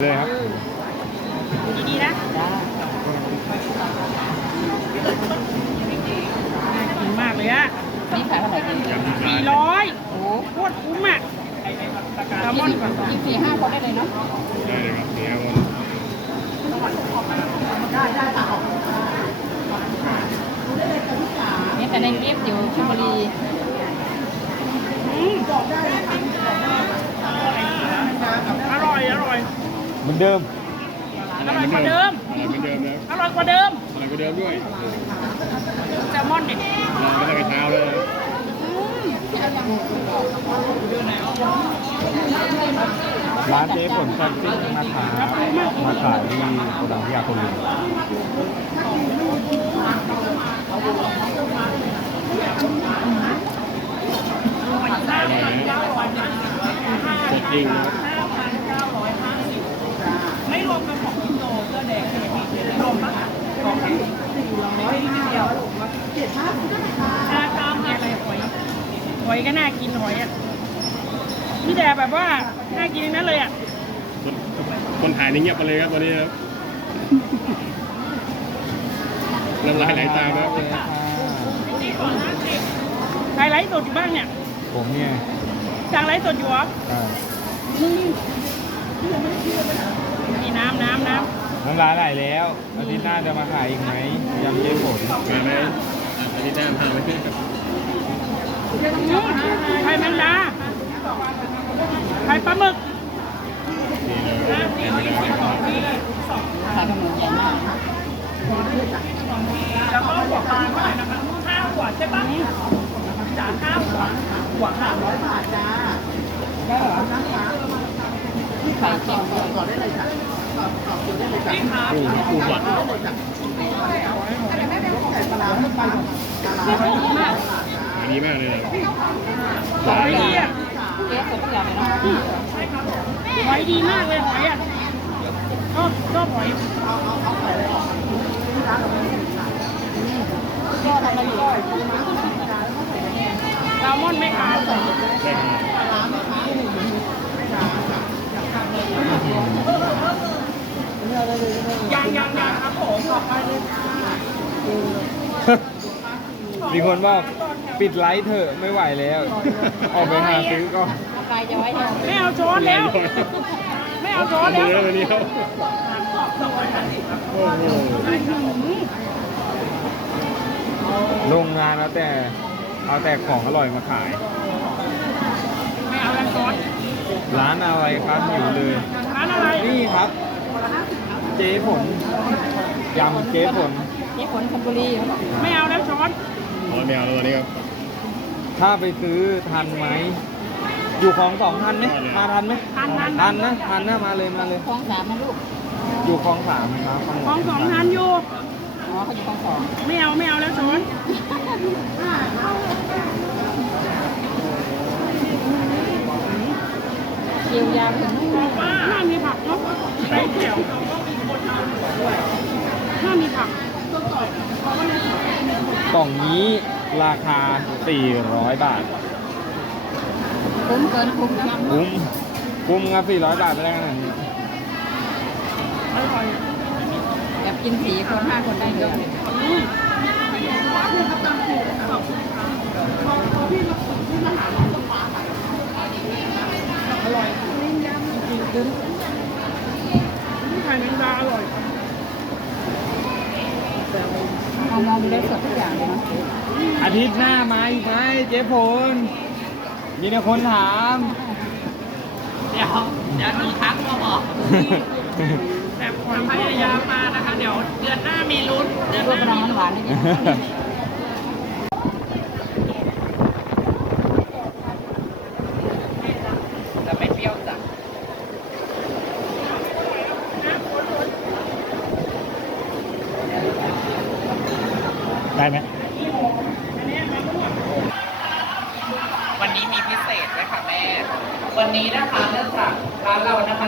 เลยครับดีๆนะน่ากินมากเลยอะนี่ขายเท่าไหร่กินยำดีสี่มากร้อยโอ้โคตรคุ้มอะแซลมอนก่อนกินสี่ห้าคนได้เลยเนาะ ได้เลยครับเนี่ยวันนี่แต่ในคลิปอยู่ชลบุรีอืมอร่อยอร่อย เห มือนเดิมอร่อยกว่าเดิม อร่อยเหมือนเดิมนะอร่อยกว่าเดิมอร่อยกว่าเดิมด้วยแซลมอนเนี่ยรอไม่ได้ไปเช้าเลยนะร้านเจ๊ฝนแซนฟิชนะครับมาขายที่โกดังพิยาคนเดียวอร่อยนะสดจริงนะครับ ไม่รวมกับของอินโดเสื้อแดงใช่ไหมพี่รวมปะของสี่ร้อยนิดเดียวเจ็ดห้าราคาอะไรหอยหอยก็น่ากินหอยอะพี่แดแบบว่าน่ากินนั้นเลยอะคนถ่ายนี่เงียบไปเลยครับตอนนี้ครับน้ำลายไหลตามครับใครไลฟ์สดอยู่บ้างเนี่ย ผมเนี่ยจังไลฟ์สดอยู่เหรออ่านี่น้ำน้ำน้ น้ำร้านไหลแล้วอาทิตย์หน้าจะมาขายอีกไหมยำเจ๊ฝนมาไหมอาทิตย์หน้าพาไปขึ้นครับำอืมไข่แมงดาไข่ปลาหมึกนี่เลยเห็นไหมครับขายขนมใหญ่มากแล้วก็หัวปลาเท่าไหร่นะคะห้าหัวใช่ปะจานห้าหัวหัวห้าร้อยบาทจ้าไข่เค็มก่อนพี่ครับปูปูหวานดีมาก ดีมากเลยนะหอยดีอะเจ๊สดทุกอย่างเลยเนาะหอยดีมากเลยหอยอะชอบชอบหอยแซลมอนไม่ขาวได้ครับ ยังยังยังครับผมต่อไปเลยค่ะมีคนบอกปิดไลฟ์เถอะไม่ไหวแล้ว ออกไปหาซื้อก็ใครจะไว้ให้ไม่เอาช้อนแล้ว ไม่เอาช้อนเนื้แล้วอวันนี้ครับโอ้โหโรงงานเอาแต่เอาแต่ของอร่อยมาขาย ไม่เอาแล้วช้อนร้านอะไรครับหิวเลย ร้านอะไร นี่ครับ เจ๊ฝนยำเจ๊ฝนเจ๊ฝนชลบุรีอยู่ไม่เอาแล้วช้อนอ๋อไม่เอาแล้วตอนนี้ครับถ้าไปซื้อทันไหม อยู่ของสองทันไหมมาทันไหมทันทัน ทันนะทันนะมาเลยมาเลย คลองสามนะลูก อยู่คลองสามครับของสองทันอยู่อ๋อเขาอยู่คลองสองไม่เอาไม่เอาแล้วช้อนเกี๊ยวยาวถึงนู่นบอกว่าห้ามมีผักเนาะ ใส่แถวห้ามมีผักกล่องนี้ราคา 400 บาท คุ้มเกินคุ้มนะคุ้ม คุ้มครับ 400 บาทไปได้ขนาดนี้อร่อยอะแบบกินสี่คนห้าคนได้เยอะเลยอืมอร่อยจริงๆคุ้มไข่แมงดาอร่อย เอามองได้สดทุกอย่างเลยเนาะอาทิตย์หน้ามาอีกไหมเจ๊พลมีแต่คนถาม เดี๋ยวเดี๋ยวมีทักมาบอกแบบความพยายามมานะคะ เดี๋ยวเดือนหน้ามีลุ้นเดือนรูหปน้าน้องมีหวานนี่แต่ไม่เปรี้ยวจัด ได้ไหม วันนี้มีพิเศษด้วยค่ะแม่ วันนี้นะคะเนื่องจากร้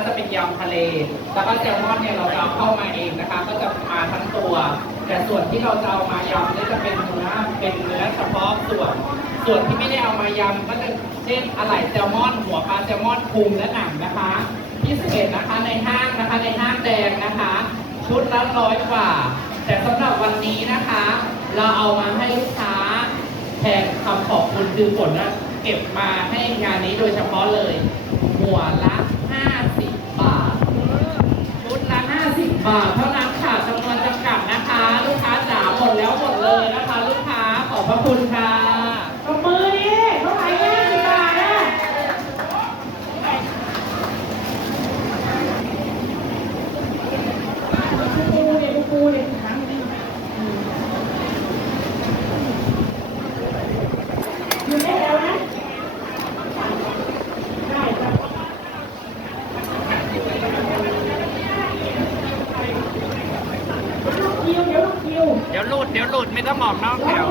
จะเป็นยำทะเล แล้วก็แซลมอนเนี่ยเราจะเอาเข้ามาเองนะคะ ก็จะมาทั้งตัว แต่ส่วนที่เราจะเอามายำนี่จะเป็นเนื้อเป็นเนื้อเฉพาะส่วน ส่วนที่ไม่ได้เอามายำก็จะเช่นอะไหล่แซลมอนหัวปลาแซลมอนพุงและหนังนะคะพิเศษนะคะในห้างนะคะในห้างแดงนะคะ ชุดละร้อยกว่า แต่สำหรับวันนี้นะคะ เราเอามาให้ลูกค้าแทนคำขอบคุณคือผลนะเก็บมาให้งานนี้โดยเฉพาะเลย หัวละ 50 บาท ชุดละ 50 บาทเท่านั้นค่ะจำนวนจำกัดนะคะ ลูกค้าจ๋าหมดแล้วหมดเลยนะคะ ลูกค้าขอบพระคุณค่ะ ตบมือดิเท่าไหร่ห้าสิบบาทอะปูเนี่ยปูเนี่ยทั้งนี้อยู่ได้แล้วนะได้จ้ะลูกคิวเดี๋ยวลูกคิว เดี๋ยวหลุดเดี๋ยวหลุดไม่ต้องออกนอกแถว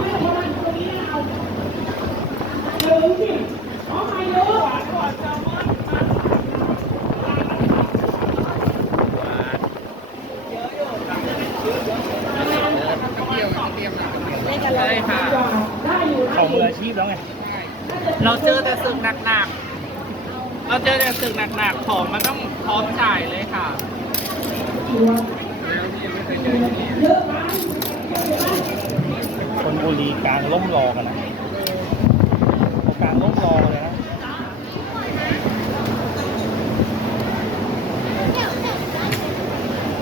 ใช่ค่ะ ของมืออาชีพแล้วไง เราเจอแต่ศึกหนักๆ เราเจอแต่ศึกหนักๆ ของมันต้องพร้อมจ่ายเลยค่ะ คนบุรีกลางร่มรอกันนะกลางร่มรอเลยนะ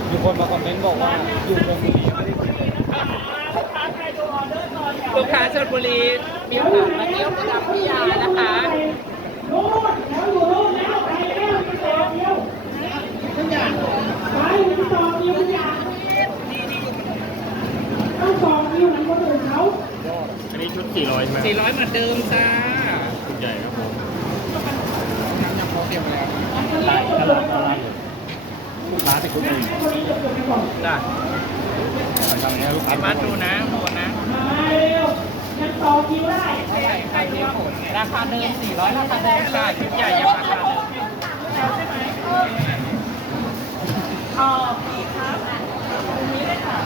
มีคนมาคอมเมนต์บอกว่าอยู่ชลบุรีไม่ได้กินเลยลูกค้าชลบุรีมีโอกาสมาเที่ยวกระดับพิยานะคะนู่นแล้วอยู่นู่นแล้วไปแล้วมีต่อเดียวทุกอย่างไปมีต่อเดียวทุกอย่างต้องต่อเดียวเหมือนคนอื่นเขา อันนี้ ชุด 400 ใช่ไหม400เหมือนเดิมจ้าชุดใหญ่ครับผมร้านตลาดอะไรลูกค้าแต่คนอื่นจ้ะไปทางนี้ลูกค้าสามารถดูนะดูนะมาเร็วยังต่อคิวได้ใครที่ผลราคาเดิม400ราคาเดิมค่ะชุดใหญ่ยังราคาเดิม อ๋อพี่ครับตรงนี้เลยค่ะ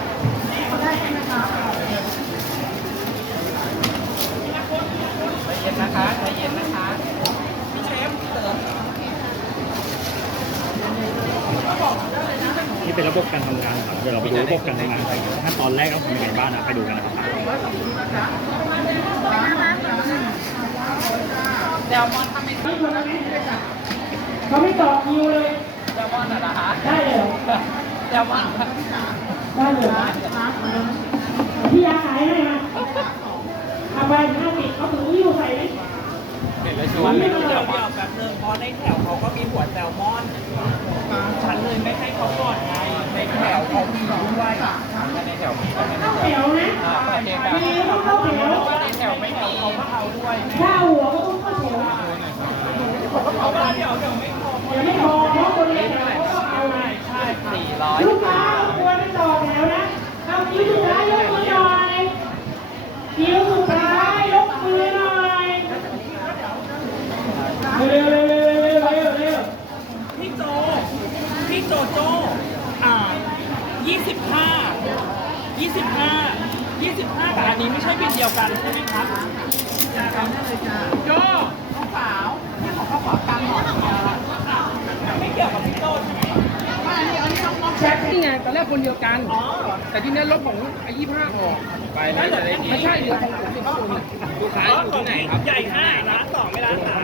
ได้ไหมคะ ใจเย็นนะคะใจเย็นนะคะพี่เชฟเติม นี่เป็นระบบการทำงานครับเดี๋ยวเราไปดูระ บบการทำงานไปขั้นตอนแรกต้องทำยังไงบ้างนะไปดูกันนะครับแซลมอนทำไมไม่คนละแม่เลยจ้ะเขาไม่ต่อคิวเลยแซลมอนอะนะคะได้เลยเหรอแซลมอนได้เลยเหรอพี่ยาขายให้มาเอาไปห้าสิบเขาถึงยิ้วใส่ไหมเห็นแล้วชวนเดี๋ยวเดี๋ยวแป๊บนึงเพราะในแถวเขาก็มีหัวแซลมอนฉันเลยไม่ให้เขา ในแถวมีก็ไม่เข้าแถวนะอ่าโอเคค่ะมีต้องเข้าแถวว่าในแถวไม่มีเขาก็เอาด้วยถ้าหัวก็ต้องเข้าแถวเอาว่าเดี๋ยวเดี๋ยวไม่พอเดี๋ยวไม่พอเพราะคนในแถวเขาก็เอาไงใช่สี่ร้อย ลูกค้าควรไปต่อแถวนะเอาคิวสุดท้ายยกมือหน่อยคิวสุดท้ายยกมือหน่อยเร็วเร็วเร็วเร็วเร็วเร็วเร็ว พี่โจ พี่โจโจ อ่ายี่สิบห้า ยี่สิบห้า ยี่สิบห้า แต่อันนี้ไม่ใช่บินเดียวกันใช่ไหมครับจ้าครับเลยจ้าโจข้าวขาวนี่ของข้าวขาวตังหน่อยไม่เกี่ยวกับพี่โจใช่ไหมไม่อันนี้อันนี้น้องน้องแจ็คนี่ไงตอนแรกคนเดียวกัน แต่ที่นี้รถของไอ้ยี่ห้าออกไปแล้วจะได้ไม่ใช่เหลือของผมสิบคนลูกค้าอยู่ที่ไหนครับ ใหญ่ห้าร้านสองไม่ร้านสาม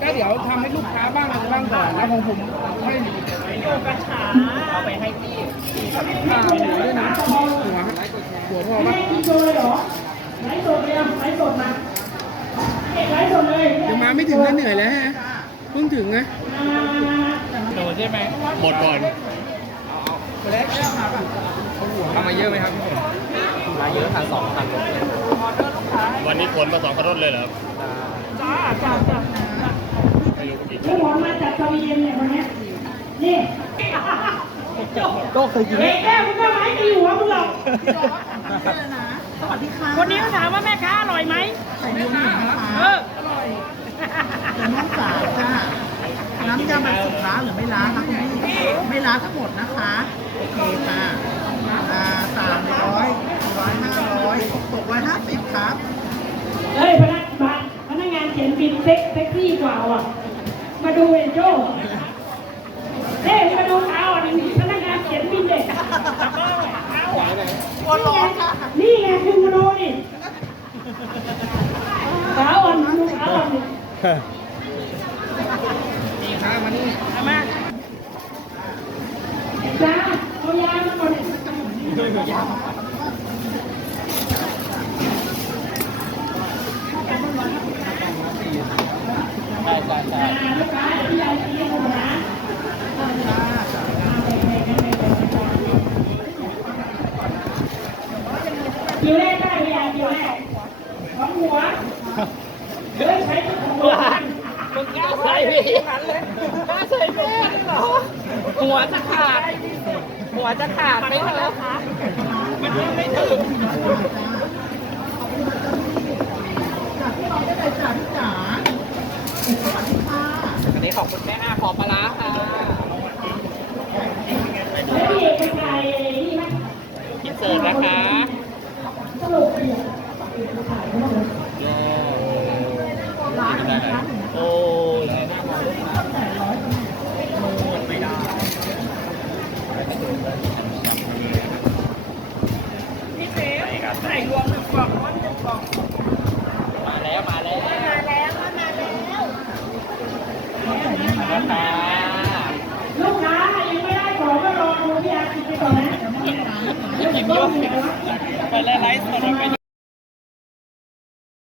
ก็เดี๋ยวทำให้ลูกค้าบ้างอะไรบ้างก่อนแล้วของผมให้ โยกระฉาเอาไปให้พี่ข้าวหัวด้วยนะหัวหัวพอไม่ปะให้กินโชว์เลยเหรอไลฟ์สดเลยอะไลฟ์สดมาเอกไลฟ์สดเลยยังมาไม่ถึงก็เหนื่อยแล้วฮะเพิ่งถึงนะมามามามาหนูใช่ไหมหมดก่อนทำมาเยอะไหมครับพี่ผมมาเยอะค่ะสองพันวันนี้ขนมาสองกระรถเลยเหรอครับจ้าจ้าจ้าไม่รู้กี่แล้วหมอมาจากสวีเดนเนี่ยคนเนี้ ยนี่ก็เคยกินเอกแก้วมึงก็ไม่ตีหัวมึงหรอกคนนี้เขาถามว่าแม่ค้าอร่อยไหมเออเป็นน้องสาวจ้าน้ำยำแบบสุกล้าหรือไม่ล้าคะคุณพี่ไม่ล้าทั้งหมดนะคะโอเคค่ะอ่าสามร้อยร้อยห้าร้อยตกร้อยห้าสิบครับเฮ้ยพนักงานพนักงานเขียนบินเซ็กเซ็กซี่กว่าว่ะมาดูเอ็นโจ้ เฮ้ยมาดูขาอ่อนพนักงานเขียนบินเด็ก ปวดร้อนค่ะ นี่ไงคุณมาดูดิขาอ่อนดูขาอ่อนนี่ค่ะมานี่มาจ้าเอายามาก่อนดิใช่ใช่ใช่ลูกค้าที่ยายชี้ให้ดูนะ คิวแรกได้ไหมยายคิวแรกของหัวเฮ้ยใช้ของหัวมึงกล้าใส่พี่นั้นเลยกล้าใส่แม่เหรอ หัวจะขาด หัวจะขาดไหมเหรอมันยังไม่ถึงจากที่เราได้จ้าพี่จ๋าสวัสดีค่ะอันนี้ของคุณแม่อาขอปลาร้าค่ะแล้วพี่เอ กเป็นใครนี่ไหมพิเศษนะคะสรุปเนี่ยโอ้ยพี่เซฟใส่รวมหนึ่งกล่องวันหนึ่งกล่องมาแล้วมาแล้วมาแล้วมาแล้วมาแล้วลูกค้ายังไม่ได้ของก็รอดูพี่อาคิดไปก่อนนะพี่พิมพ์ยกไปแล้วไลฟ์สดไปดู